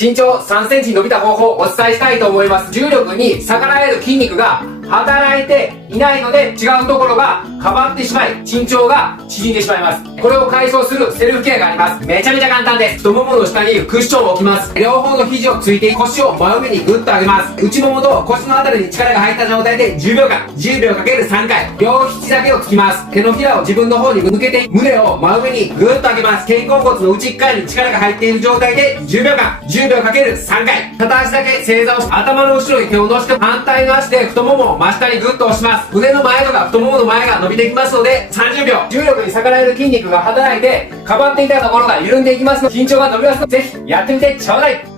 身長3センチに伸びた方法をお伝えしたいと思います。重力に逆らえる筋肉が働いていないので、違うところが変わってしまい、身長が縮んでしまいます。これを解消するセルフケアがあります。めちゃめちゃ簡単です。太ももの下にクッションを置きます。両方の肘をついて腰を真上にグッと上げます。内ももと腰のあたりに力が入った状態で10秒間、10秒かける3回、両肘だけをつきます。手のひらを自分の方に向けて胸を真上にグッと上げます。肩甲骨の内側に力が入っている状態で10秒間、10秒かける3回、片足だけ正座をして頭の後ろに手を乗せて反対の足で太ももを真下にグッと押します。胸の前とか太ももの前が伸びてきますので30秒。重力に逆らえる筋肉が働いて、かばっていたところが緩んでいきますので、身長が伸びますので、ぜひやってみてちょうだい。